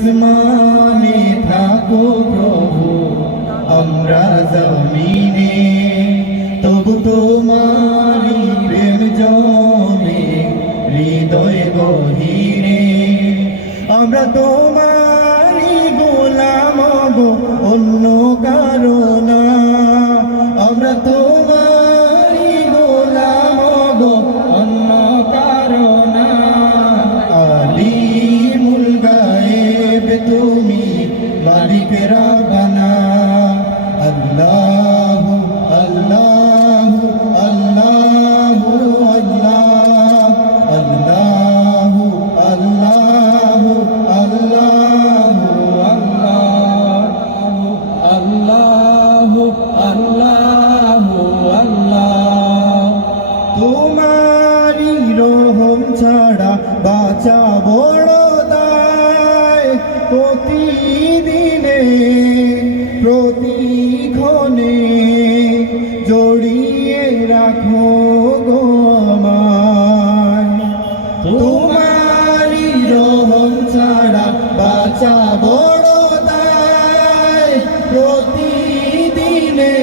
আসমানে থাকো প্রভু, আমরা জমিনে তবু তোমারি প্রেম জমে হৃদয় গহীরে। আমরা তোমারি গোলাম গো, অন্য কারো না। আমরা তোমারি গোলাম গো, অন্য কারো না। আলিমুল গায়েব তুমি, মালিক রাব্বানা। আল্লাহু আল্লাহু আল্লাহু আল্লাহু আল্লাহু আল্লাহু আল্লাহু আল্লাহু আল্লাহ। তোমারি রহম ছাড়া বাঁচা বড় দায়, প্রতিদিনে প্রতিক্ষণে জড়িয়ে রাখো গো আমায়। তোমারি রহম ছাড়া বাঁচা বড় দায়, প্রতিদিনে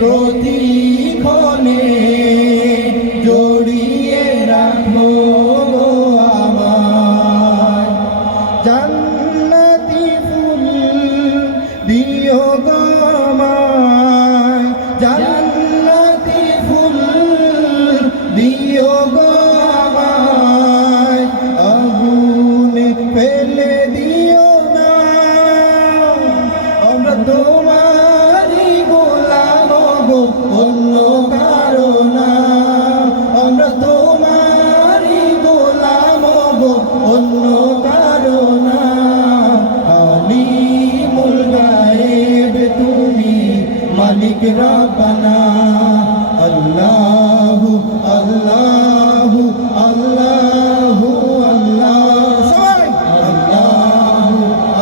প্রতিক্ষণে জড়িয়ে রাখো গো আমায়। জান্নাতি ফুল দিও গো আমায়, জান্নাতি ফুল দিও গো আমায়। আগুনে ফেলে দিও না, আমরা তোমারি গোলাম গো, অন্য কারো না। আমরা তোমারি গোলাম গো, অন্য কারো না। আলিমুল গায়েব তুমি, মালিক রাব্বানা। আল্লাহু আল্লাহু আল্লাহু আল্লাহ। আল্লাহু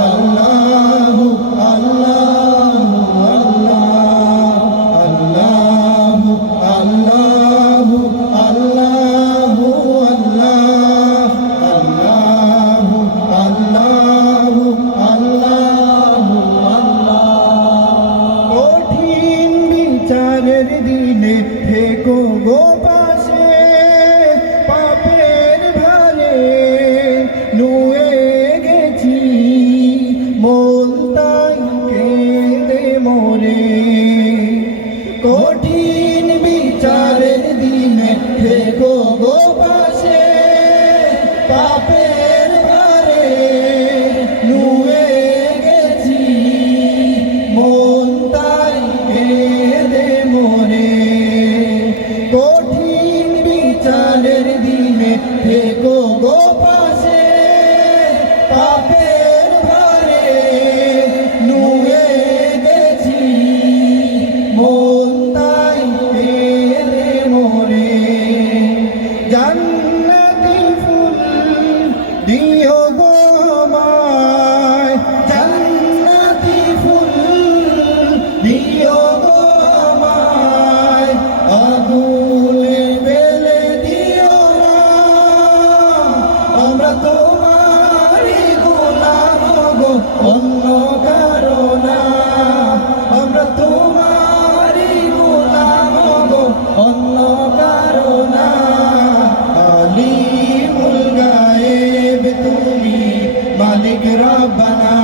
আল্লাহু আল্লাহু আল্লাহু আল্লাহু আল্লাহু আল্লাহু আল্লাহু আল্লাহু আল্লাহ। কঠিন বিচারের দিনে থেকো গো পাশে, পাপের ভারে নুয়ে গেছি মন তাই কেঁদে মরে। কঠিন বিচারের দিনে থেকো গো পাশে, পাপের ভারে নুয়ে গেছি মন তাই কেঁদে মরে। কঠিন বিচারের দিনে থেকো গো পাশে, পাপের ভারে নুয়ে গেছি মন তাই কেঁদে মরে। জান্নাতি ফুল দিও গো আমায়, জান্নাতি ফুল দিও গো আমায়। আগুনে ফেলে দিও না, আমরা তোমারি গোলাম গো, অন্য কারো না। আমরা তোমারি গোলাম গো, অন্য কারো না। আলিমুল গায়েব তুমি, মালিক রাব্বানা।